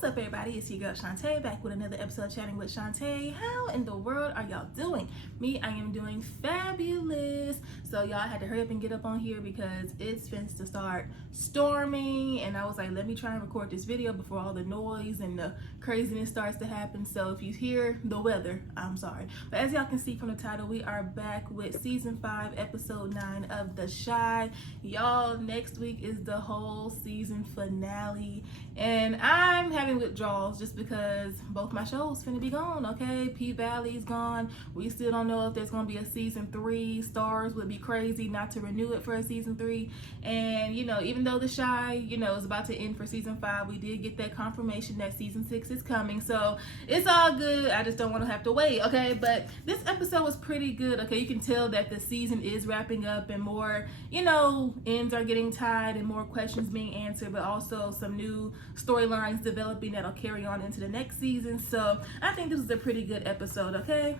What's up, everybody? It's your girl Chanté back with another episode chatting with Chanté. How in the world are y'all doing? Me, I am doing fabulous. So y'all had to hurry up and get up on here because it's finna to start storming, and I was like, let me try and record this video before all the noise and the craziness starts to happen. So if you hear the weather, I'm sorry. But as y'all can see from the title, we are back with season 5, episode 9 of The Chi. Y'all, next week is the whole season finale, and I'm having withdrawals just because both my shows finna be gone. Okay, P-Valley's gone. We still don't know if there's gonna be a season 3. Stars would be crazy not to renew it for a season 3. And you know, even though The Chi, you know, is about to end for season 5, we did get that confirmation that season 6 is coming. So it's all good. I just don't want to have to wait. Okay, but this episode was pretty good. Okay, you can tell that the season is wrapping up and more, you know, ends are getting tied and more questions being answered, but also some new storylines developing that'll carry on into the next season. So I think this is a pretty good episode. Okay,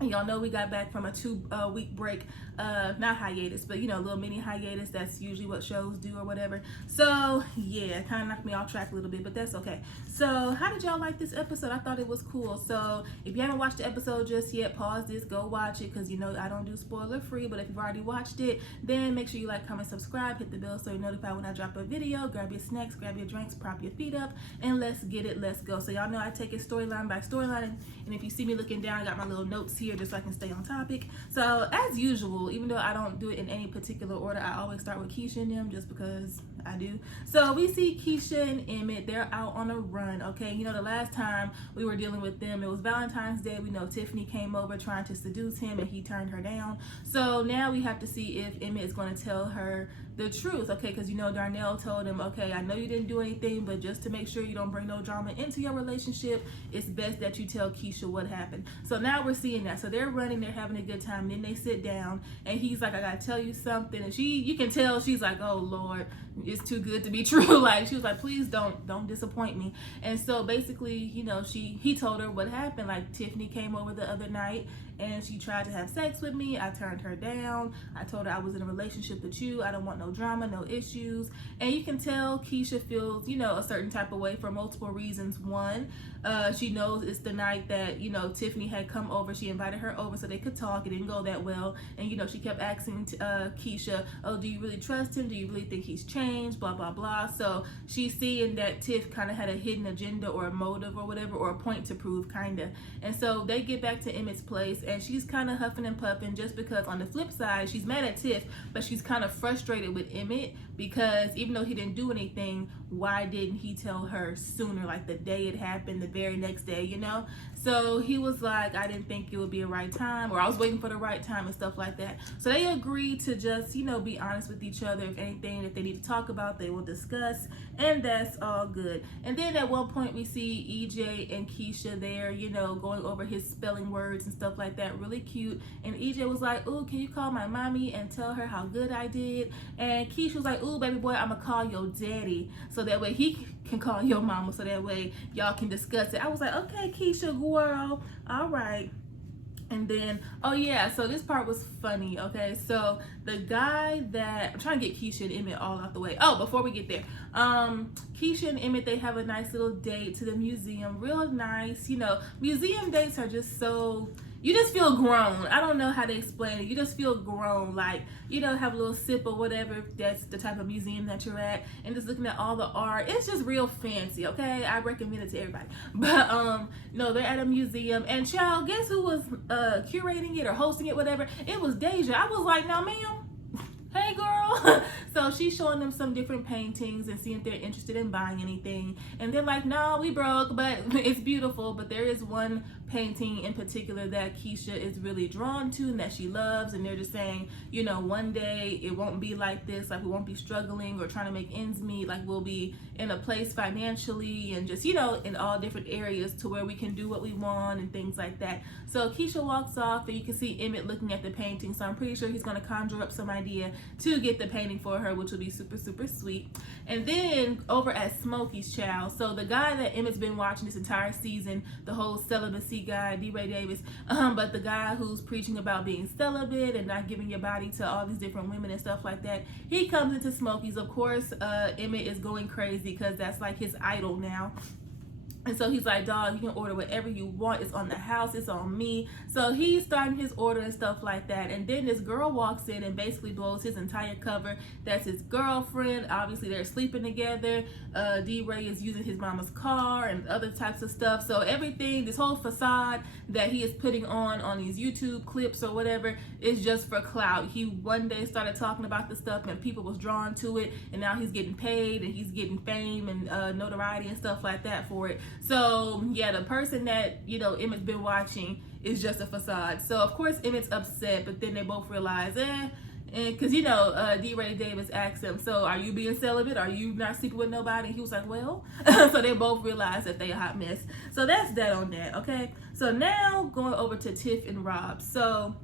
and y'all know we got back from a 2-week break, not hiatus, but you know, a little mini hiatus. That's usually what shows do or whatever. So yeah, kind of knocked me off track a little bit, but that's okay. So how did y'all like this episode? I thought it was cool. So if you haven't watched the episode just yet, pause this, go watch it, because you know I don't do spoiler free. But if you've already watched it, then make sure you like, comment, subscribe, hit the bell so you're notified when I drop a video. Grab your snacks, grab your drinks, prop your feet up, and let's get it, let's go. So y'all know I take it storyline by storyline, and if you see me looking down, I got my little notes here just so I can stay on topic. So as usual, even though I don't do it in any particular order, I always start with Keisha and them just because I do. So we see Keisha and Emmett, they're out on a run. Okay, you know, the last time we were dealing with them, it was Valentine's Day. We know Tiffany came over trying to seduce him and he turned her down. So now we have to see if Emmett is going to tell her the truth. Okay, because you know Darnell told him, okay, I know you didn't do anything, but just to make sure you don't bring no drama into your relationship, it's best that you tell Keisha what happened. So now we're seeing that. So they're running, they're having a good time. Then they sit down and he's like, I gotta tell you something. And you can tell she's like, oh Lord, it's too good to be true. Like she was like, please don't disappoint me. And so basically, you know, he told her what happened. Like Tiffany came over the other night and she tried to have sex with me. I turned her down. I told her I was in a relationship with you. I don't want no drama, no issues. And you can tell Keisha feels, you know, a certain type of way for multiple reasons. One, she knows it's the night that, you know, Tiffany had come over. She invited her over so they could talk. It didn't go that well. And, you know, she kept asking Keisha, oh, do you really trust him? Do you really think he's changed? Blah, blah, blah. So she's seeing that Tiff kind of had a hidden agenda or a motive or whatever, or a point to prove, kind of. And so they get back to Emmett's place and she's kind of huffing and puffing just because on the flip side, she's mad at Tiff, but she's kind of frustrated with Emmett because even though he didn't do anything, why didn't he tell her sooner, like the day it happened, the very next day, you know? So he was like, I didn't think it would be a right time, or I was waiting for the right time and stuff like that. So they agreed to just, you know, be honest with each other. If anything that they need to talk about, they will discuss, and that's all good. And then at one point we see EJ and Keisha there, you know, going over his spelling words and stuff like that, really cute. And EJ was like, ooh, can you call my mommy and tell her how good I did? And Keisha was like, ooh, baby boy, I'm gonna call your daddy so that way he can call your mama, so that way y'all can discuss it. I was like, okay, Keisha girl, all right. And then, oh yeah, so this part was funny. Okay, so the guy that, I'm trying to get Keisha and Emmett all out the way. Oh, before we get there, Keisha and Emmett, they have a nice little date to the museum. Real nice. You know, museum dates are just so, you just feel grown. I don't know how to explain it. You just feel grown, like, you know, have a little sip or whatever, if that's the type of museum that you're at, and just looking at all the art. It's just real fancy, okay? I recommend it to everybody. But no, they're at a museum, and child, guess who was curating it or hosting it, whatever? It was Deja. I was like, now ma'am, hey girl. So she's showing them some different paintings and seeing if they're interested in buying anything, and they're like, no, we broke, but it's beautiful. But there is one painting in particular that Keisha is really drawn to and that she loves, and they're just saying, you know, one day it won't be like this, like we won't be struggling or trying to make ends meet, like we'll be in a place financially and just, you know, in all different areas to where we can do what we want and things like that. So Keisha walks off and you can see Emmett looking at the painting, so I'm pretty sure he's going to conjure up some idea to get the painting for her, which will be super, super sweet. And then over at Smokey's child, so the guy that Emmett's been watching this entire season, the whole celibacy guy, D-Ray Davis, but the guy who's preaching about being celibate and not giving your body to all these different women and stuff like that, he comes into Smokey's. Of course, Emmett is going crazy because that's like his idol now. And so he's like, dog, you can order whatever you want. It's on the house. It's on me. So he's starting his order and stuff like that. And then this girl walks in and basically blows his entire cover. That's his girlfriend. Obviously, they're sleeping together. D-Ray is using his mama's car and other types of stuff. So everything, this whole facade that he is putting on these YouTube clips or whatever is just for clout. He one day started talking about the stuff and people was drawn to it. And now he's getting paid and he's getting fame and notoriety and stuff like that for it. So yeah, the person that, you know, Emmett's been watching is just a facade. So of course Emmett's upset, but then they both realize, because you know, D-Ray Davis asked him, so are you being celibate? Are you not sleeping with nobody? And he was like, well. So they both realized that they a hot mess. So that's that on that, okay? So now going over to Tiff and Rob. So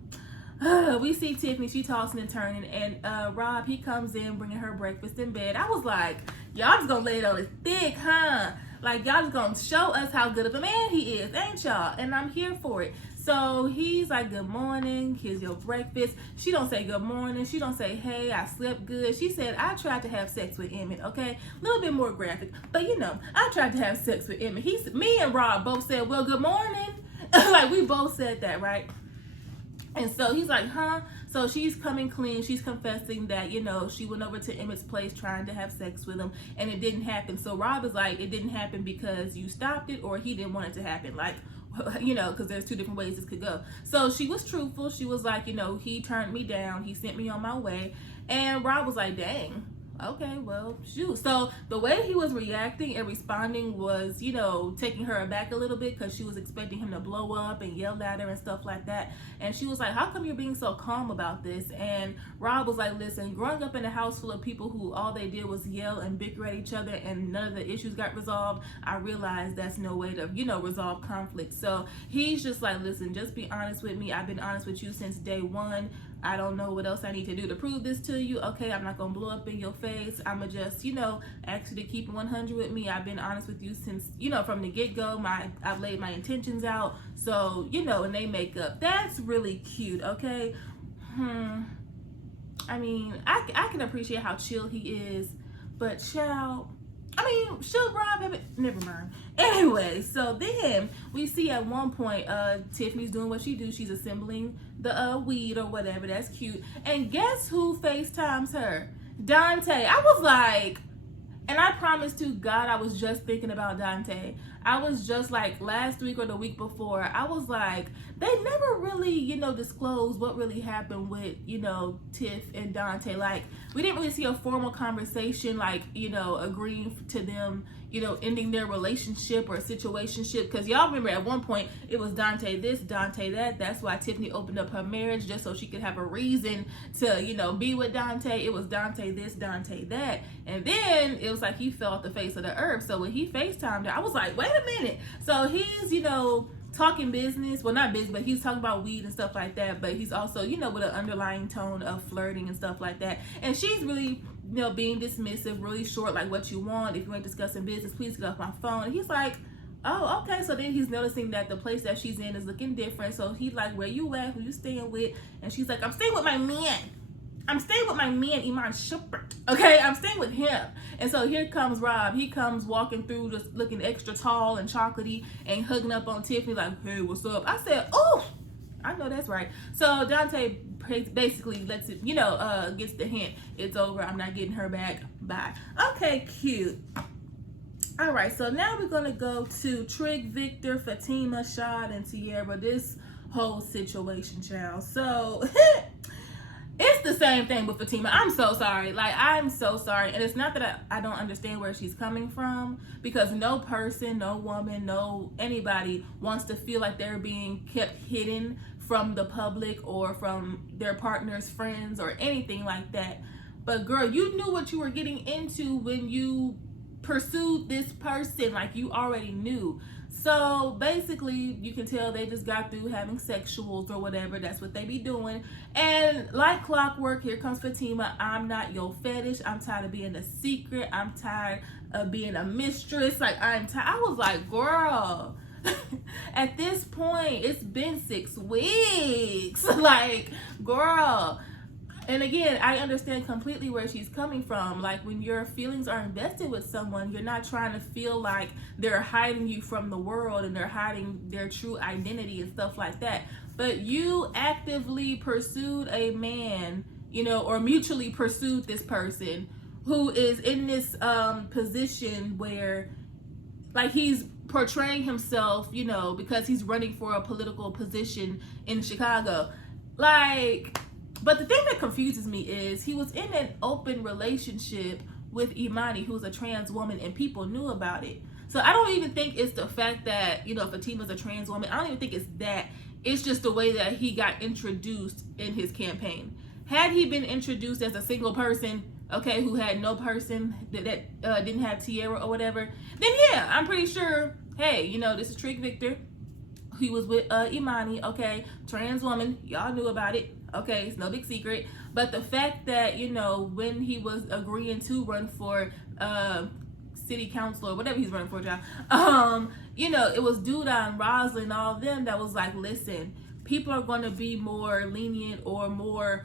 we see Tiffany, she tossing and turning, and Rob, he comes in bringing her breakfast in bed. I was like, y'all just gonna lay it on his thick, huh? Like, y'all just gonna show us how good of a man he is, ain't y'all? And I'm here for it. So he's like, good morning, here's your breakfast. She don't say good morning. She don't say, hey, I slept good. She said, I tried to have sex with Emmett, okay? A little bit more graphic. But, you know, I tried to have sex with Emmett. Me and Rob both said, well, good morning. Like, we both said that, right? And so he's like, huh? So she's coming clean. She's confessing that, you know, she went over to Emmett's place trying to have sex with him and it didn't happen. So Rob is like, it didn't happen because you stopped it or he didn't want it to happen. Like, you know, because there's two different ways this could go. So she was truthful. She was like, you know, he turned me down. He sent me on my way. And Rob was like, dang. Okay, well, shoot. So the way he was reacting and responding was, you know, taking her aback a little bit because she was expecting him to blow up and yell at her and stuff like that. And she was like, how come you're being so calm about this? And Rob was like, listen, growing up in a house full of people who all they did was yell and bicker at each other and none of the issues got resolved, I realized that's no way to, you know, resolve conflict. So he's just like, listen, just be honest with me. I've been honest with you since day one. I don't know what else I need to do to prove this to you. Okay, I'm not gonna blow up in your face. I'ma just, you know, ask you to keep it 100 with me. I've been honest with you since, you know, from the get-go. I've laid my intentions out. So, you know, and they make up. That's really cute, okay? I mean, I can appreciate how chill he is, but child, I mean, should Rob have it? Never mind. Anyway, so then we see at one point Tiffany's doing what she do. She's assembling the weed or whatever. That's cute. And guess who FaceTimes her? Dante. I was like, and I promise to God, I was just thinking about Dante. I was just like last week or the week before, I was like, they never really, you know, disclosed what really happened with, you know, Tiff and Dante. Like, we didn't really see a formal conversation, like, you know, agreeing to them, you know, ending their relationship or situationship. Because y'all remember at one point, it was Dante this, Dante that. That's why Tiffany opened up her marriage, just so she could have a reason to, you know, be with Dante. It was Dante this, Dante that. And then it was like he fell off the face of the earth. So when he FaceTimed her, I was like, wait a minute. So he's, you know, talking business, well, not business, but he's talking about weed and stuff like that, but he's also, you know, with an underlying tone of flirting and stuff like that. And she's really, you know, being dismissive, really short, like, what you want. If you ain't discussing business, please get off my phone. And he's like, oh, okay. So then he's noticing that the place that she's in is looking different. So he's like, where you at? Who you staying with? And she's like, I'm staying with my man. I'm staying with my man, Iman Shepard. Okay, I'm staying with him. And so here comes Rob. He comes walking through, just looking extra tall and chocolatey and hugging up on Tiffany like, hey, what's up? I said, oh, I know that's right. So Dante basically lets it, you know, gets the hint. It's over. I'm not getting her back. Bye. Okay, cute. All right, so now we're going to go to Trig, Victor, Fatima, Shad, and Tierra. This whole situation, child. So... it's the same thing with Fatima. I'm so sorry. Like, I'm so sorry. And it's not that I don't understand where she's coming from, because no person, no woman, no anybody wants to feel like they're being kept hidden from the public or from their partner's friends or anything like that. But girl, you knew what you were getting into when you pursued this person. Like, you already knew. So basically, you can tell they just got through having sexuals or whatever. That's what they be doing. And like clockwork, here comes Fatima. I'm not your fetish. I'm tired of being a secret. I'm tired of being a mistress. Like, I'm tired. I was like, girl, at this point, it's been 6 weeks. Like, girl. And again, I understand completely where she's coming from. Like, when your feelings are invested with someone, you're not trying to feel like they're hiding you from the world and they're hiding their true identity and stuff like that. But you actively pursued a man, you know, or mutually pursued this person who is in this position where, like, he's portraying himself, you know, because he's running for a political position in Chicago. Like, but the thing that confuses me is he was in an open relationship with Imani, who's a trans woman, and people knew about it. So I don't even think it's the fact that, you know, Fatima's a trans woman. I don't even think it's that. It's just the way that he got introduced in his campaign. Had he been introduced as a single person, okay, who had no person that didn't have Tierra or whatever, then yeah, I'm pretty sure, hey, you know, this is Trig Victor. He was with Imani, okay, trans woman, y'all knew about it, okay, it's no big secret. But the fact that, you know, when he was agreeing to run for city council or whatever he's running for, y'all, you know, it was Duda and Roslyn and all of them that was like, listen, people are going to be more lenient or more,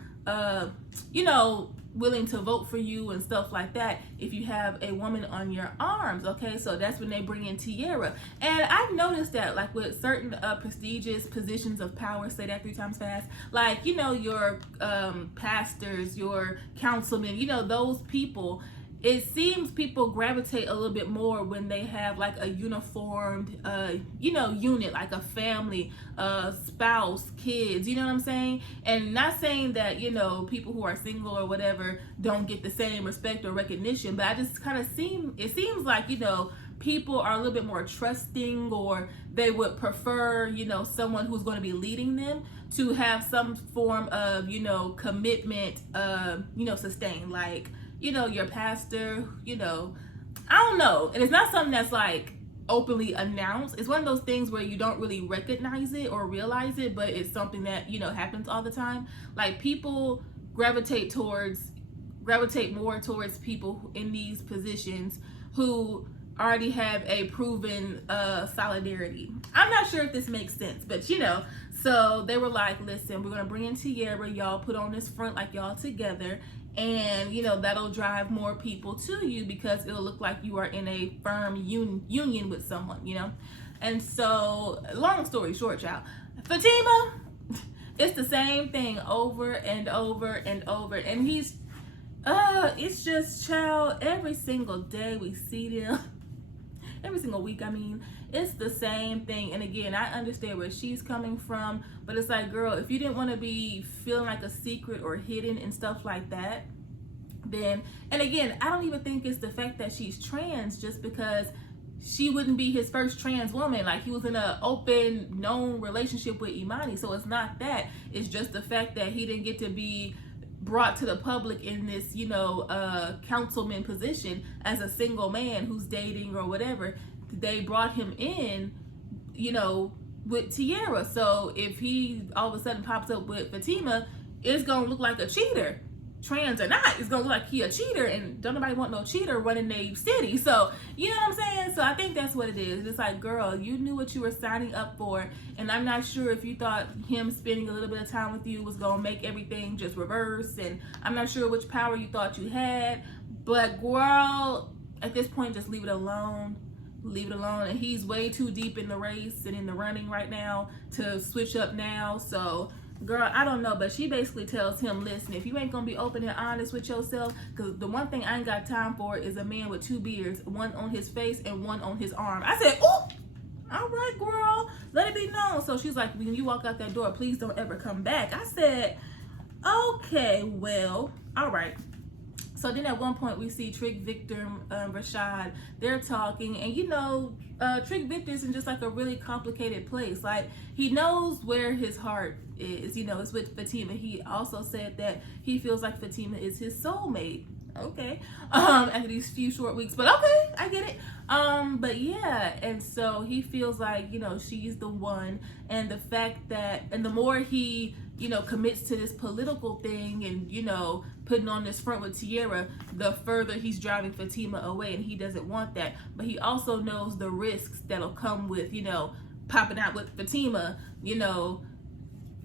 you know, willing to vote for you and stuff like that if you have a woman on your arms, okay? So that's when they bring in Tierra. And I've noticed that, like, with certain prestigious positions of power, say that 3 times fast, like, you know, your pastors, your councilmen, you know, those people, it seems people gravitate a little bit more when they have like a uniformed, you know, unit, like a family, spouse, kids, you know what I'm saying? And not saying that, you know, people who are single or whatever don't get the same respect or recognition, but I just kind of it seems like, you know, people are a little bit more trusting, or they would prefer, you know, someone who's going to be leading them to have some form of, you know, commitment, you know, sustained, like, you know, your pastor, you know, I don't know. And it's not something that's like openly announced. It's one of those things where you don't really recognize it or realize it, but it's something that, you know, happens all the time. Like, people gravitate more towards people in these positions who already have a proven solidarity. I'm not sure if this makes sense, but you know, so they were like, listen, we're gonna bring in Tierra, y'all put on this front like y'all together, and you know, that'll drive more people to you because it'll look like you are in a firm union with someone, you know. And so, long story short, y'all, Fatima, it's the same thing over and over and over, and he's it's just, child, every single day we see them, every single week, I mean, it's the same thing. And again, I understand where she's coming from, but it's like, girl, if you didn't want to be feeling like a secret or hidden and stuff like that, then, and again, I don't even think it's the fact that she's trans, just because she wouldn't be his first trans woman. Like, he was in an open, known relationship with Imani, so it's not that. It's just the fact that he didn't get to be brought to the public in this, you know, councilman position as a single man who's dating or whatever. They brought him in, you know, with Tierra. So if he all of a sudden pops up with Fatima, it's gonna look like a cheater, trans or not. It's gonna look like he a cheater, and don't nobody want no cheater running their city. So you know what I'm saying? So I think that's what it is. It's like, girl, you knew what you were signing up for, and I'm not sure if you thought him spending a little bit of time with you was gonna make everything just reverse, and I'm not sure which power you thought you had, but girl, at this point, just leave it alone. Leave it alone. And he's way too deep in the race and in the running right now to switch up now. So girl, I don't know, but she basically tells him, listen, if you ain't gonna be open and honest with yourself, because the one thing I ain't got time for is a man with 2 beards, one on his face and one on his arm. I said, oh, all right, girl, let it be known. So she's like, when you walk out that door, please don't ever come back. I said, okay, well, all right. So then at one point we see Trig Victor and Rashad, they're talking, and you know, Trig Victor's in just like a really complicated place. Like, he knows where his heart is, you know, it's with Fatima. He also said that he feels like Fatima is his soulmate. Okay, after these few short weeks, but okay, I get it. But yeah, and so he feels like, you know, she's the one, and the fact that, and the more he, you know, commits to this political thing and, you know, putting on this front with Tierra, the further he's driving Fatima away, and he doesn't want that. But he also knows the risks that'll come with, you know, popping out with Fatima, you know,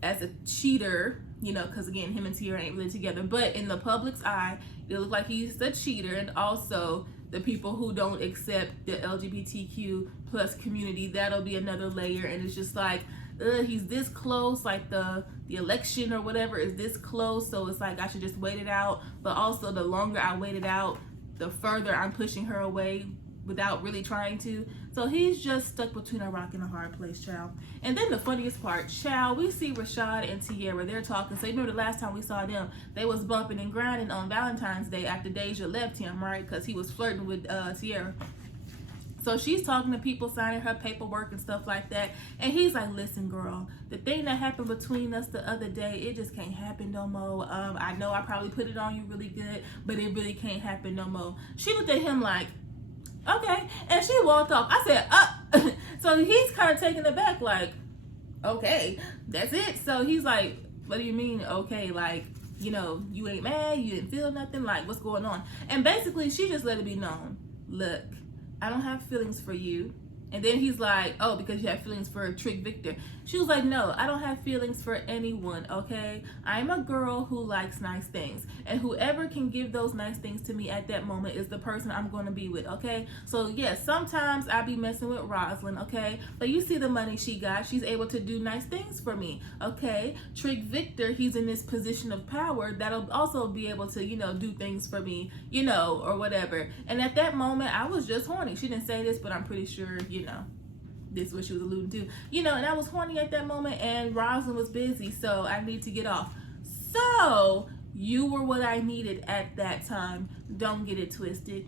as a cheater, you know, because again, him and Tierra ain't really together. But in the public's eye, it looks like he's a cheater, and also the people who don't accept the LGBTQ plus community, that'll be another layer. And it's just like, he's this close, like the election or whatever is this close, so it's like I should just wait it out. But also, the longer I wait it out, the further I'm pushing her away without really trying to. So he's just stuck between a rock and a hard place, child. And then the funniest part, child, we see Rashad and Tierra, they're talking. So you remember the last time we saw them, they was bumping and grinding on Valentine's Day after Deja left him, right? Because he was flirting with Tierra. So she's talking to people, signing her paperwork and stuff like that. And he's like, listen, girl, the thing that happened between us the other day, it just can't happen no more. I know I probably put it on you really good, but it really can't happen no more. She looked at him like, okay. And she walked off. I said, So he's kind of taken aback, like, okay, that's it. So he's like, what do you mean, okay? Like, you know, you ain't mad, you didn't feel nothing, like, what's going on? And basically, she just let it be known, look, I don't have feelings for you. And then he's like, oh, because you have feelings for Trick Victor. She was like, no, I don't have feelings for anyone, okay? I'm a girl who likes nice things. And whoever can give those nice things to me at that moment is the person I'm going to be with, okay? So, yes, sometimes I be messing with Rosalind, okay? But you see the money she got. She's able to do nice things for me, okay? Trick Victor, he's in this position of power that'll also be able to, you know, do things for me, you know, or whatever. And at that moment, I was just horny. She didn't say this, but I'm pretty sure, you know, this is what she was alluding to, you know. And I was horny at that moment, and Rosalind was busy, so I need to get off. So you were what I needed at that time. Don't get it twisted.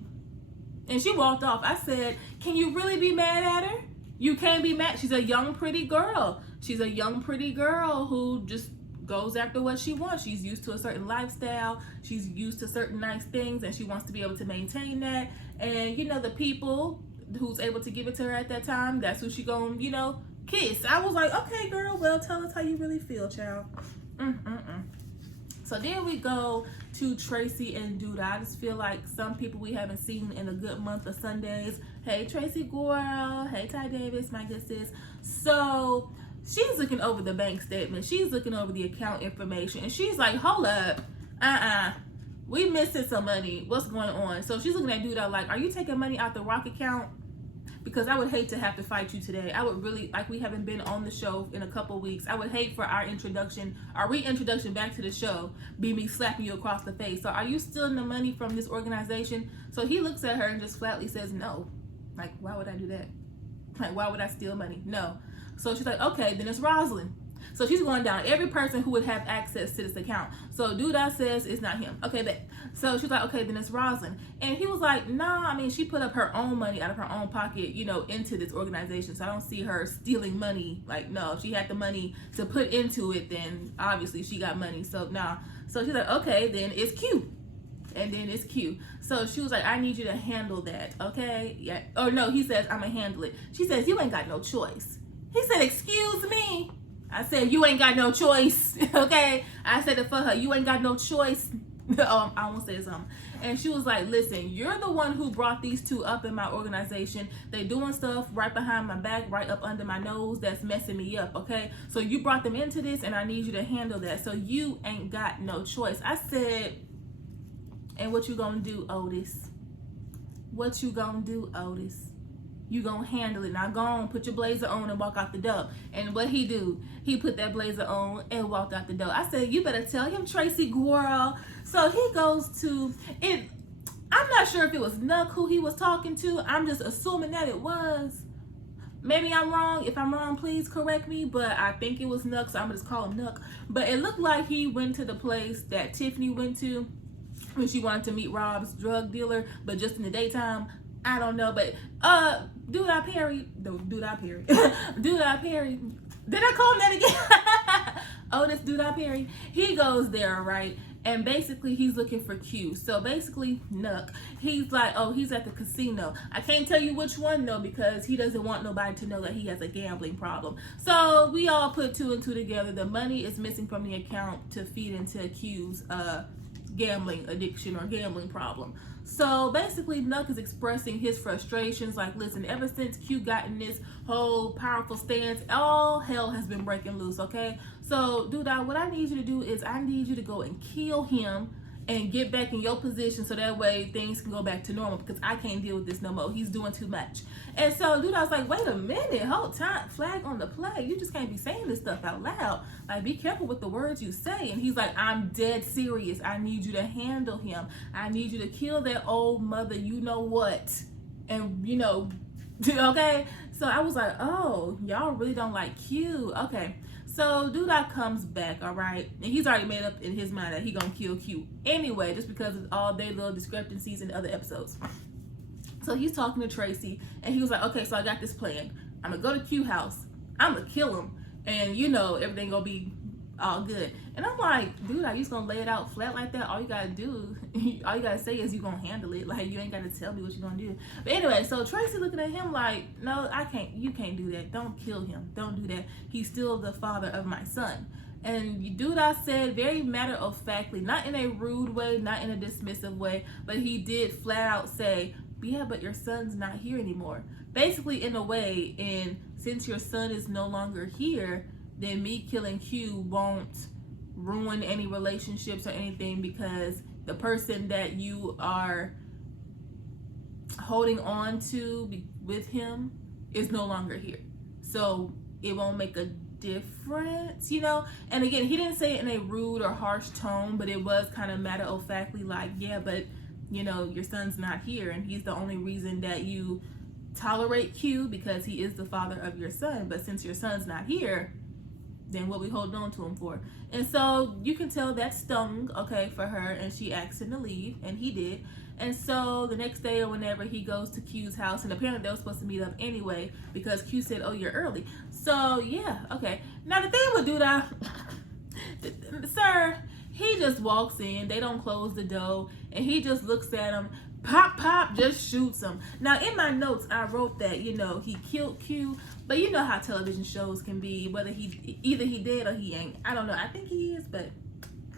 And she walked off. I said, can you really be mad at her? You can't be mad. She's a young, pretty girl. She's a young, pretty girl who just goes after what she wants. She's used to a certain lifestyle. She's used to certain nice things, and she wants to be able to maintain that. And, you know, the people who's able to give it to her at that time, that's who she gonna, you know, kiss. I was like, okay, girl, well, tell us how you really feel, child. So then we go to Tracy and Duda. I just feel like some people we haven't seen in a good month of Sundays. Hey, Tracy Girl. Hey, Ty Davis, my good sis. So she's looking over the bank statement. She's looking over the account information, and she's like, hold up, we missing some money. What's going on? So she's looking at Duda like, are you taking money out the Rock account? Because I would hate to have to fight you today. I would really, like, we haven't been on the show in a couple weeks. I would hate for our reintroduction back to the show, be me slapping you across the face. So are you stealing the money from this organization? So he looks at her and just flatly says, no. Like, why would I do that? Like, why would I steal money? No. So she's like, okay, then it's Rosalind. So she's going down every person who would have access to this account. So Duda says it's not him. Okay, but so she's like, okay, then it's Rosalind. And he was like, nah, I mean, she put up her own money out of her own pocket, you know, into this organization. So I don't see her stealing money. Like, no, if she had the money to put into it, then obviously she got money. So nah. So she's like, okay, then it's Q. And then it's Q. So she was like, I need you to handle that, okay? Yeah. Oh no, he says, I'm gonna handle it. She says, you ain't got no choice. He said, excuse me. I said, you ain't got no choice, okay? I said it for her, you ain't got no choice. I almost said something. And she was like, listen, you're the one who brought these two up in my organization. They doing stuff right behind my back, right up under my nose, that's messing me up, okay? So you brought them into this, and I need you to handle that. So you ain't got no choice. I said, and what you gonna do, Otis? What you gonna do, Otis? You gonna handle it. Now go on, put your blazer on and walk out the door. And what he do? He put that blazer on and walked out the door. I said, you better tell him, Tracy Girl. So he goes to it. I'm not sure if it was Nuck who he was talking to. I'm just assuming that it was. Maybe I'm wrong. If I'm wrong, please correct me. But I think it was Nuck, so I'm gonna just call him Nuck. But it looked like he went to the place that Tiffany went to when she wanted to meet Rob's drug dealer, but just in the daytime. I don't know, but Duda Perry. Did I call him that again? Oh, this Duda Perry. He goes there, right? And basically he's looking for Q. So basically Nuck, he's like, oh, he's at the casino. I can't tell you which one though, because he doesn't want nobody to know that he has a gambling problem. So we all put two and two together. The money is missing from the account to feed into Q's gambling addiction or gambling problem. So basically, Nuck is expressing his frustrations. Like, listen, ever since Q got in this whole powerful stance, all hell has been breaking loose, okay? So, dude, what I need you to do is I need you to go and kill him and get back in your position so that way things can go back to normal, because I can't deal with this no more. He's doing too much. And so, dude, I was like, wait a minute, hold time, flag on the play. You just can't be saying this stuff out loud. Like, be careful with the words you say. And he's like, I'm dead serious. I need you to handle him. I need you to kill that old mother, you know what? And, you know, okay? So I was like, oh, y'all really don't like Q. Okay. So Duda comes back, all right, and he's already made up in his mind that he gonna kill Q anyway, just because of all their little discrepancies in other episodes. So he's talking to Tracy, and he was like, okay, so I got this plan. I'm gonna go to Q house. I'm gonna kill him, and you know everything gonna be all good. And I'm like, dude, are you just gonna lay it out flat like that? All you gotta do, all you gotta say is you gonna handle it. Like, you ain't gotta tell me what you're gonna do. But anyway, so Tracy looking at him like, no, I can't, you can't do that. Don't kill him. Don't do that. He's still the father of my son. And dude, I said very matter-of-factly, not in a rude way, not in a dismissive way, but he did flat out say, yeah, but your son's not here anymore. Basically, in a way, and since your son is no longer here, then me killing Q won't ruin any relationships or anything, because the person that you are holding on to with him is no longer here. So it won't make a difference, you know? And again, he didn't say it in a rude or harsh tone, but it was kind of matter-of-factly like, yeah, but, you know, your son's not here, and he's the only reason that you tolerate Q, because he is the father of your son. But since your son's not here, then what we hold on to him for? And so you can tell that stung, okay, for her, and she asked him to leave, and he did. And so the next day or whenever, he goes to Q's house, and apparently they were supposed to meet up anyway, because Q said, oh, you're early. So yeah, okay. Now the thing with Duda, sir, he just walks in, they don't close the door, and he just looks at him, pop, pop, just shoots him. Now in my notes, I wrote that, you know, he killed Q, but you know how television shows can be, whether either he did or he ain't. I don't know. I think he is, but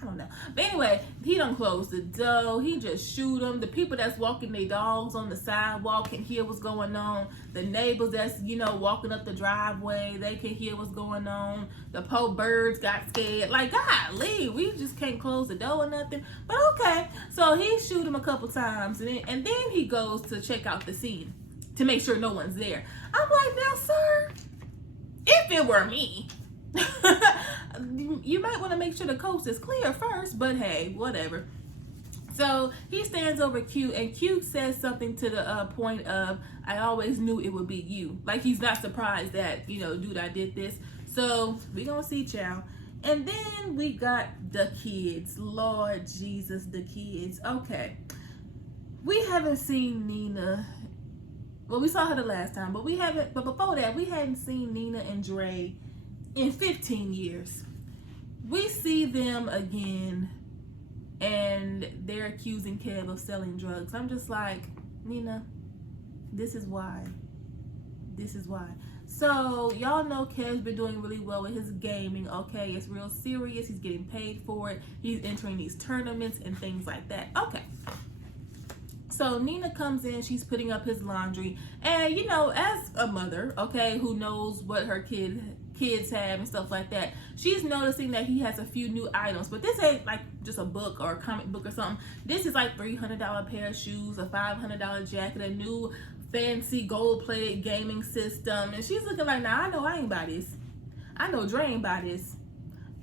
I don't know. But anyway, he don't close the door. He just shoot him. The people that's walking their dogs on the sidewalk can hear what's going on. The neighbors that's, you know, walking up the driveway, they can hear what's going on. The poor birds got scared. Like, golly, we just can't close the door or nothing. But okay. So he shoot him a couple times, and then he goes to check out the scene to make sure no one's there. I'm like, now, sir, if it were me, you might want to make sure the coast is clear first, but hey, whatever. So he stands over Q, and Q says something to the point of, I always knew it would be you. Like, he's not surprised that, you know, dude, I did this. So we gonna see, child. And then we got the kids. Lord Jesus, the kids. Okay. We haven't seen Nina. Well, we saw her the last time, but before that, we hadn't seen Nina and Dre in 15 years. We see them again, and they're accusing Kev of selling drugs. I'm just like, Nina, this is why. This is why. So, y'all know Kev's been doing really well with his gaming, okay? It's real serious. He's getting paid for it. He's entering these tournaments and things like that. Okay. So Nina comes in, she's putting up his laundry, and you know, as a mother, okay, who knows what her kids have and stuff like that, she's noticing that he has a few new items. But this ain't like just a book or a comic book or something. This is like $300 pair of shoes, a $500 jacket, a new fancy gold-plated gaming system, and she's looking like, nah, I know I ain't buy this. I know Dre ain't buy this.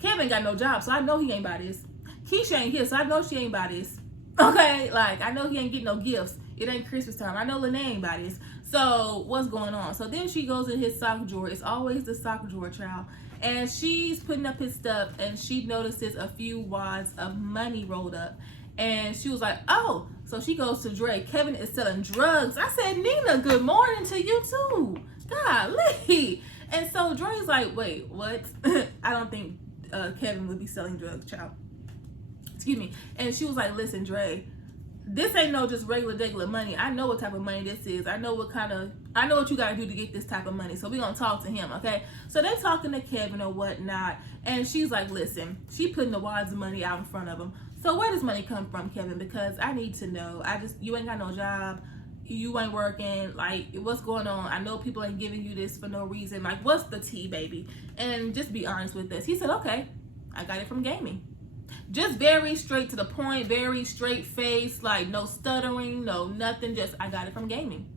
Kevin got no job, so I know he ain't buy this. Keisha ain't here, so I know she ain't buy this. Okay, like, I know he ain't getting no gifts. It ain't Christmas time. I know Lene ain't buy this. So, what's going on? So, then she goes in his sock drawer. It's always the sock drawer, child. And she's putting up his stuff, and she notices a few wads of money rolled up. And she was like, oh. So, she goes to Dre. Kevin is selling drugs. I said, Nina, good morning to you, too. Golly. And so, Dre's like, wait, what? I don't think Kevin would be selling drugs, child. Excuse me. And she was like, listen, Dre, this ain't no just regular money. I know what type of money this is. I know what you gotta do to get this type of money. So we're gonna talk to him, okay? So they're talking to Kevin or whatnot, and she's like, listen, she putting the wads of money out in front of him. So where does money come from, Kevin? Because I need to know. You ain't got no job. You ain't working. Like, what's going on? I know people ain't giving you this for no reason. Like, what's the tea, baby? And just be honest with us. He said, okay, I got it from gaming. Just very straight to the point, very straight face, like no stuttering, no nothing, just I got it from gaming.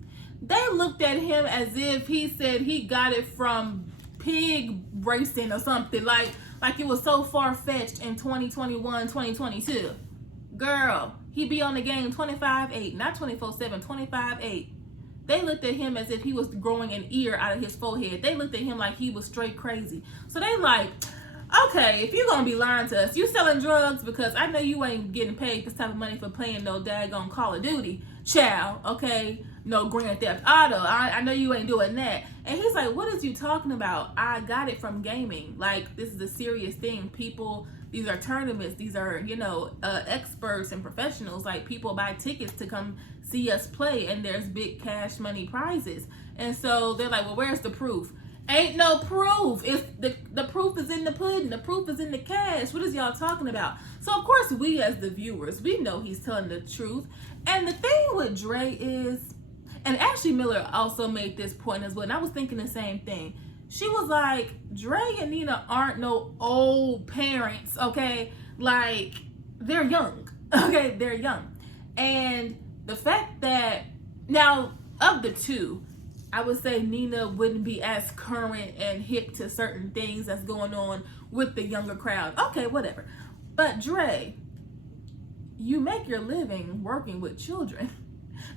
They looked at him as if he said he got it from pig racing or something, like it was so far-fetched in 2021, 2022. Girl, he be on the game 25/8, not 24/7, 25/8. They looked at him as if he was growing an ear out of his forehead. They looked at him like he was straight crazy. So they like, okay, if you're gonna be lying to us, you selling drugs, because I know you ain't getting paid this type of money for playing no daggone Call of Duty, child, okay? No Grand Theft Auto. I know you ain't doing that. And he's like, what is you talking about? I got it from gaming. Like, this is a serious thing. People, these are tournaments. These are, experts and professionals. Like, people buy tickets to come see us play, and there's big cash money prizes. And so they're like, well, where's the proof? Ain't no proof. It's the proof is in the pudding. The proof is in the cash. What is y'all talking about? So of course we as the viewers, we know he's telling the truth. And the thing with Dre is, and Ashley Miller also made this point as well, and I was thinking the same thing. She was like, Dre and Nina aren't no old parents, okay? Like, they're young, okay? They're young. And the fact that, now, of the two, I would say Nina wouldn't be as current and hip to certain things that's going on with the younger crowd. Okay, whatever. But Dre, you make your living working with children.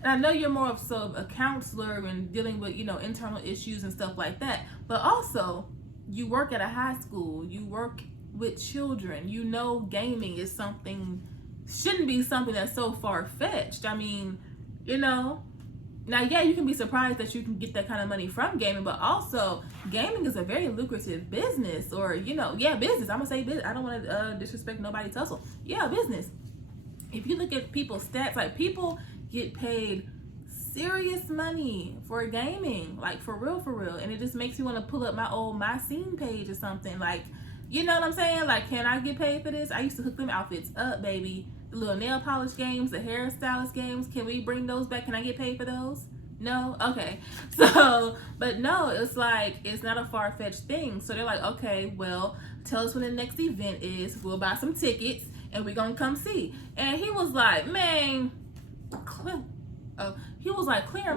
And I know you're more of a counselor and dealing with, internal issues and stuff like that. But also, you work at a high school. You work with children. You know gaming is shouldn't be something that's so far-fetched. I mean, now, yeah, you can be surprised that you can get that kind of money from gaming, but also gaming is a very lucrative business, or, business. I'm going to say business. I don't want to disrespect nobody's hustle. Yeah, business. If you look at people's stats, like, people get paid serious money for gaming, like, for real. And it just makes me want to pull up my old My Scene page or something. Like, you know what I'm saying? Like, can I get paid for this? I used to hook them outfits up, baby. The little nail polish games, the hairstylist games, can we bring those back? Can I get paid for those? No? Okay. So, but no, it's like, it's not a far-fetched thing. So they're like, okay, well, tell us when the next event is. We'll buy some tickets and we're going to come see. And he was like, man, clearing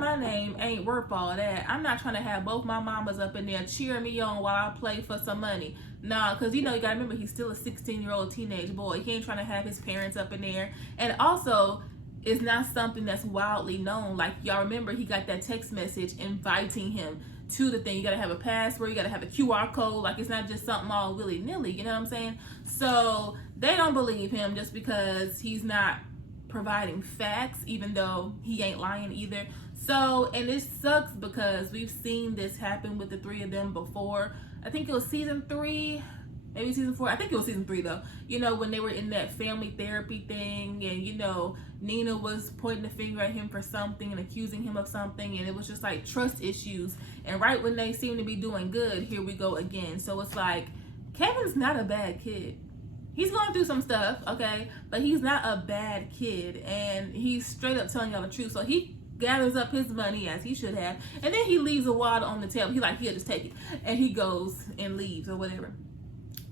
my name ain't worth all that. I'm not trying to have both my mamas up in there cheering me on while I play for some money. Nah, because, you got to remember, he's still a 16-year-old teenage boy. He ain't trying to have his parents up in there. And also, it's not something that's wildly known. Like, y'all remember, he got that text message inviting him to the thing. You got to have a password. You got to have a QR code. Like, it's not just something all willy-nilly. You know what I'm saying? So, they don't believe him just because he's not providing facts, even though he ain't lying either. So, and it sucks because we've seen this happen with the three of them before. I think it was season 3, maybe season 4. I think it was season 3 though. When they were in that family therapy thing, and Nina was pointing the finger at him for something and accusing him of something, and it was just like trust issues. And right when they seem to be doing good, here we go again. So it's like, Kevin's not a bad kid. He's going through some stuff, okay, but he's not a bad kid, and he's straight up telling y'all the truth. So he gathers up his money, as he should have, and then he leaves a wallet on the table. He's like, yeah, just take it, and he goes and leaves or whatever.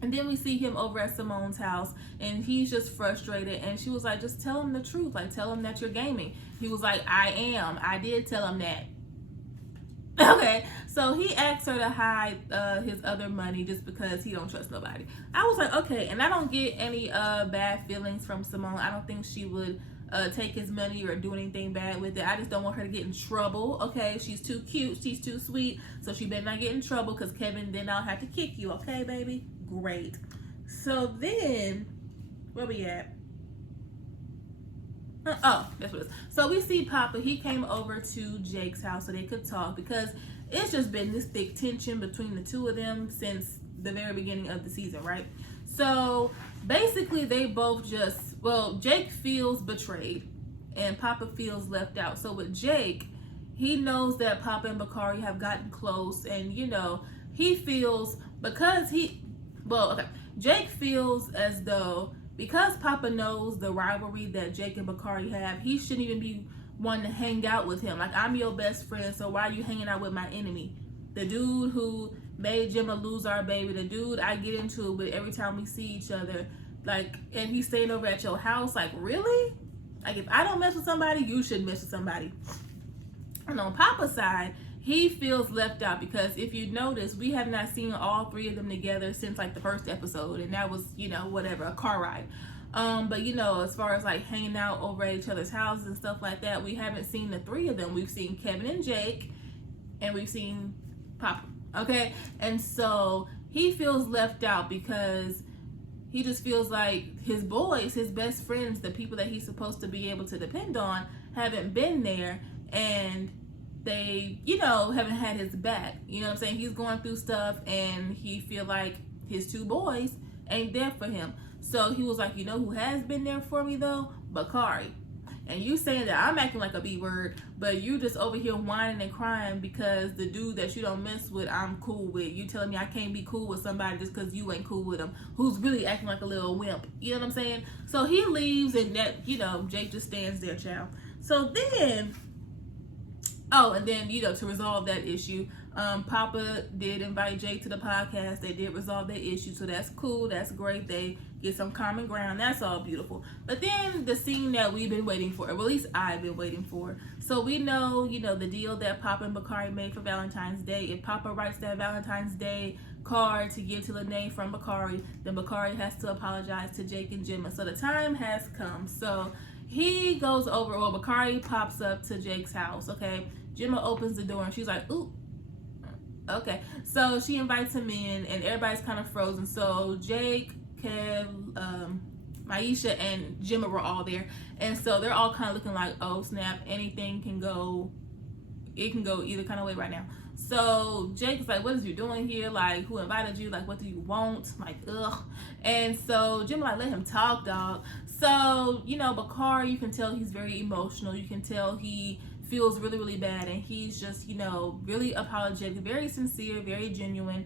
And then we see him over at Simone's house, and he's just frustrated, and she was like, just tell him the truth, like, tell him that you're gaming. He was like, I did tell him that. Okay, so he asked her to hide his other money just because he don't trust nobody. I was like, okay, and I don't get any bad feelings from Simone. I don't think she would take his money or do anything bad with it. I just don't want her to get in trouble. Okay, she's too cute, she's too sweet, so she better not get in trouble, because Kevin then I'll have to kick you. Okay, baby? Great. So then, where we at? Oh, that's what it is. So we see Papa. He came over to Jake's house so they could talk, because it's just been this thick tension between the two of them since the very beginning of the season, right? So basically they both Jake feels betrayed and Papa feels left out. So with Jake, he knows that Papa and Bakari have gotten close, and he feels, because Jake feels as though because Papa knows the rivalry that Jake and Bakari have, he shouldn't even be wanting to hang out with him. Like, I'm your best friend, so why are you hanging out with my enemy? The dude who made Gemma lose our baby, the dude I get into it with every time we see each other, like, and he's staying over at your house. Like, really? Like, if I don't mess with somebody, you shouldn't mess with somebody. And on Papa's side, he feels left out because if you notice, we have not seen all three of them together since like the first episode, and that was, you know, whatever, a car ride. But you know, as far as like hanging out over at each other's houses and stuff like that, we haven't seen the three of them. We've seen Kevin and Jake, and we've seen Papa. Okay, and so he feels left out because he just feels like his boys, his best friends, the people that he's supposed to be able to depend on, haven't been there, and they, you know, haven't had his back. You know what I'm saying? He's going through stuff, and he feel like his two boys ain't there for him. So he was like, you know who has been there for me though? Bakari. And you saying that I'm acting like a B word, but you just over here whining and crying because the dude that you don't mess with, I'm cool with. You telling me I can't be cool with somebody just because you ain't cool with him, who's really acting like a little wimp. You know what I'm saying? So he leaves, and that, you know, Jake just stands there, child. So then, oh, and then, you know, to resolve that issue, Papa did invite Jake to the podcast. They did resolve that issue, so that's cool. That's great. They get some common ground. That's all beautiful. But then the scene that we've been waiting for, or at least I've been waiting for. So we know, you know, the deal that Papa and Bakari made for Valentine's Day. If Papa writes that Valentine's Day card to give to Lene from Bakari, then Bakari has to apologize to Jake and Gemma. So the time has come. So he goes over, well, Bakari pops up to Jake's house, okay? Gemma opens the door, and she's like, ooh, okay. So she invites him in, and everybody's kind of frozen. So Jake, Kev, Maisha, and Gemma were all there. And so they're all kind of looking like, oh, snap, anything can go, it can go either kind of way right now. So Jake's like, what is you doing here? Like, who invited you? Like, what do you want? Like, ugh. And so Gemma like, let him talk, dog. So, you know, Bakari, you can tell he's very emotional. You can tell he feels really, really bad, and he's just, you know, really apologetic, very sincere, very genuine.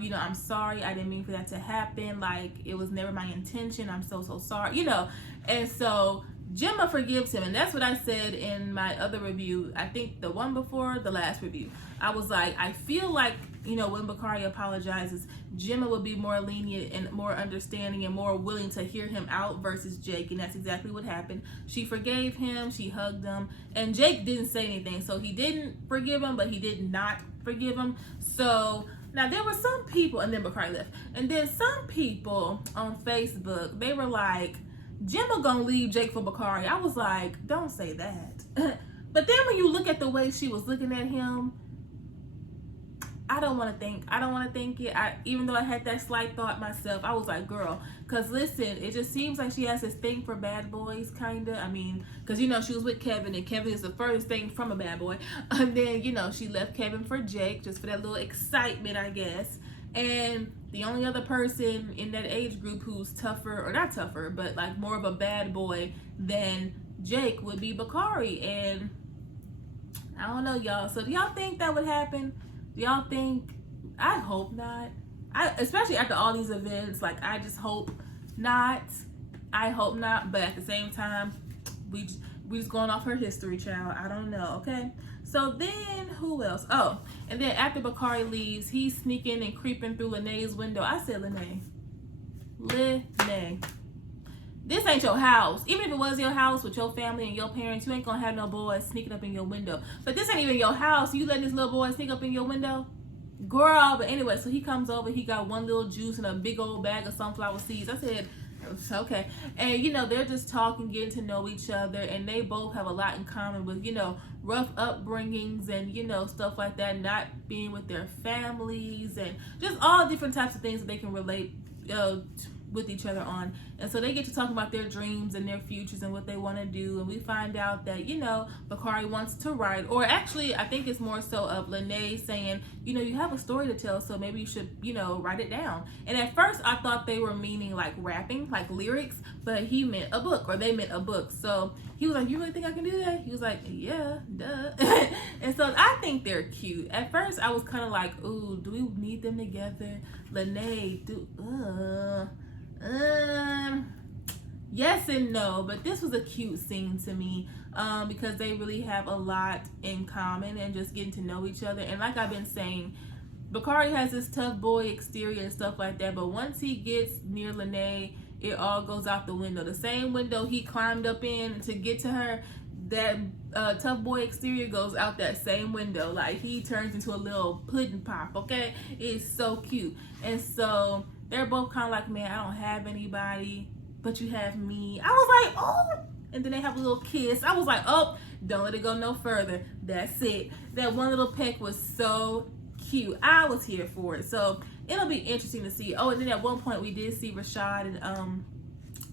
You know, I'm sorry, I didn't mean for that to happen. Like, it was never my intention. I'm so sorry, you know. And so Gemma forgives him, and that's what I said in my other review. I think the one before the last review. I was like, I feel like, you know, when Bakari apologizes, Gemma would be more lenient and more understanding and more willing to hear him out versus Jake, and that's exactly what happened. She forgave him, she hugged him, and Jake didn't say anything. So he didn't forgive him, but he did not forgive him. So now there were some people, and then Bakari left, and then some people on Facebook, they were like, Gemma gonna leave Jake for Bakari. I was like, don't say that. But then when you look at the way she was looking at him, I don't want to think it. Even though I had that slight thought myself, I was like, girl, because listen, it just seems like she has this thing for bad boys, kind of. I mean, because, you know, she was with Kevin, and Kevin is the furthest thing from a bad boy. And then, you know, she left Kevin for Jake, just for that little excitement, I guess. And the only other person in that age group who's tougher, or not tougher, but like more of a bad boy than Jake would be Bakari. And I don't know, y'all. So do y'all think that would happen? Do y'all think? I hope not. Especially after all these events, like, I just hope not. I hope not. But at the same time, we just going off her history, child. I don't know, okay? So then, who else? Oh, and then after Bakari leaves, he's sneaking and creeping through Lene's window. I said, Lene, this ain't your house. Even if it was your house with your family and your parents, you ain't gonna have no boys sneaking up in your window. But this ain't even your house. You letting this little boy sneak up in your window? Girl, but anyway, so he comes over. He got one little juice and a big old bag of sunflower seeds. I said, okay. And, you know, they're just talking, getting to know each other. And they both have a lot in common with, you know, rough upbringings and, you know, stuff like that. Not being with their families and just all different types of things that they can relate with each other on. And so they get to talk about their dreams and their futures and what they want to do. And we find out that, you know, Bakari wants to write, or actually I think it's more so of Lene saying, you know, you have a story to tell, so maybe you should, you know, write it down. And at first I thought they were meaning like rapping, like lyrics, but he meant a book, or they meant a book. So he was like, you really think I can do that? He was like, yeah, duh. And so I think they're cute. At first I was kind of like, ooh, do we need them together? Lene, yes and no, but this was a cute scene to me, because they really have a lot in common and just getting to know each other. And like I've been saying, Bakari has this tough boy exterior and stuff like that, but once he gets near Lene, it all goes out the window. The same window he climbed up in to get to her, that tough boy exterior goes out that same window. Like, he turns into a little pudding pop, okay? It's so cute. And so they're both kind of like, man, I don't have anybody, but you have me. I was like, oh. And then they have a little kiss. I was like, oh, don't let it go no further. That's it. That one little peck was so cute. I was here for it. So it'll be interesting to see. Oh, and then at one point we did see Rashad and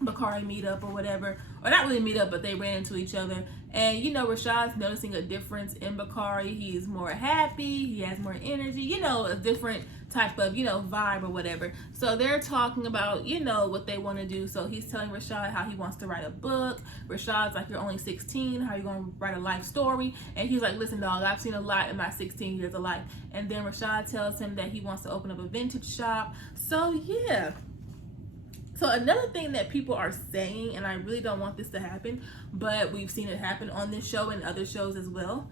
Bakari meet up or whatever, or not really meet up, but they ran into each other. And you know, Rashad's noticing a difference in Bakari. He's more happy, he has more energy, you know, a different type of, you know, vibe or whatever. So they're talking about, you know, what they want to do. So he's telling Rashad how he wants to write a book. Rashad's like, you're only 16, how are you going to write a life story? And he's like, listen, dog, I've seen a lot in my 16 years of life. And then Rashad tells him that he wants to open up a vintage shop. So yeah. So another thing that people are saying, and I really don't want this to happen, but we've seen it happen on this show and other shows as well.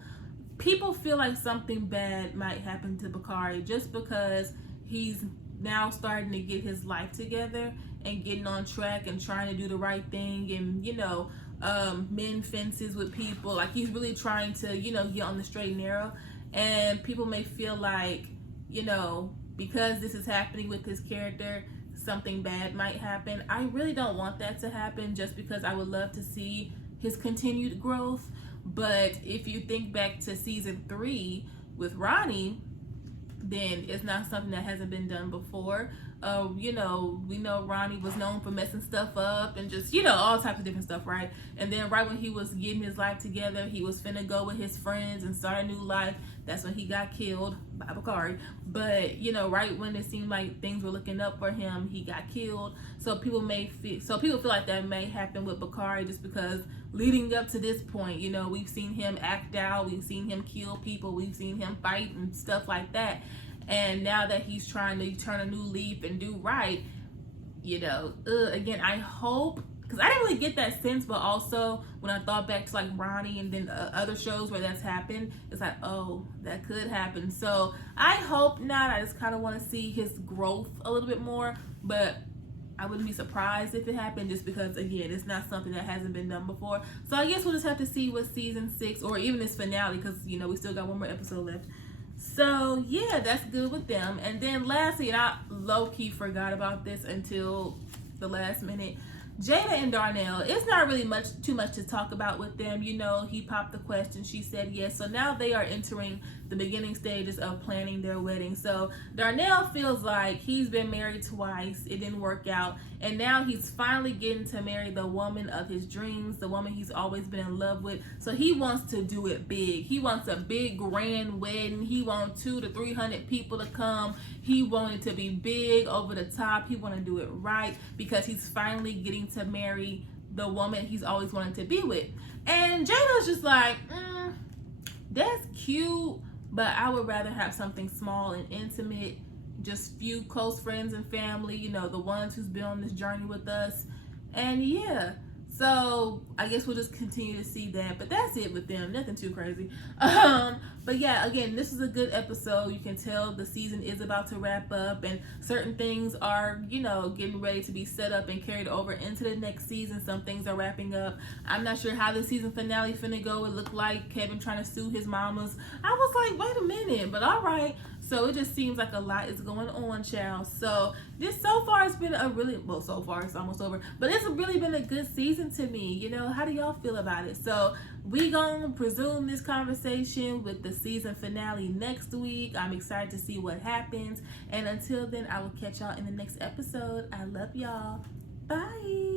People feel like something bad might happen to Bakari just because he's now starting to get his life together and getting on track and trying to do the right thing and, you know, mend fences with people. Like, he's really trying to, you know, get on the straight and narrow. And people may feel like, you know, because this is happening with his character, something bad might happen. I really don't want that to happen, just because I would love to see his continued growth. But if you think back to season 3 with Ronnie, then it's not something that hasn't been done before. You know, we know Ronnie was known for messing stuff up and just, you know, all types of different stuff, right? And then right when he was getting his life together, he was finna go with his friends and start a new life. That's when he got killed by Bakari. But, you know, right when it seemed like things were looking up for him, he got killed. So people feel like that may happen with Bakari, just because leading up to this point, you know, we've seen him act out, we've seen him kill people, we've seen him fight and stuff like that. And now that he's trying to turn a new leaf and do right, you know, again, I hope, because I didn't really get that sense, but also when I thought back to like Ronnie and then other shows where that's happened, it's like, oh, that could happen. So I hope not. I just kind of want to see his growth a little bit more, but I wouldn't be surprised if it happened, just because, again, it's not something that hasn't been done before. So I guess we'll just have to see what season 6 or even this finale, because, you know, we still got one more episode left. So yeah, that's good with them. And then lastly, and I low-key forgot about this until the last minute, Jada and Darnell, it's not really too much to talk about with them. You know, he popped the question, she said yes. So now they are entering the beginning stages of planning their wedding. So Darnell feels like he's been married twice, it didn't work out, and now he's finally getting to marry the woman of his dreams, the woman he's always been in love with. So he wants to do it big. He wants a big grand wedding. He wants 200 to 300 people to come. He wanted to be big, over the top. He wanted to do it right, because he's finally getting to marry the woman he's always wanted to be with. And Jada's just like, that's cute, but I would rather have something small and intimate, just few close friends and family, you know, the ones who's been on this journey with us. And yeah, so I guess we'll just continue to see that, but that's it with them, nothing too crazy. But yeah, again, this is a good episode. You can tell the season is about to wrap up, and certain things are, you know, getting ready to be set up and carried over into the next season. Some things are wrapping up. I'm not sure how the season finale finna go. It looked like Kevin trying to sue his mamas. I was like, wait a minute, but all right. So it just seems like a lot is going on, child. So this so far has been a really, well, so far it's almost over, but it's really been a good season to me. You know, how do y'all feel about it? So we gonna presume this conversation with the season finale next week. I'm excited to see what happens. And until then, I will catch y'all in the next episode. I love y'all. Bye.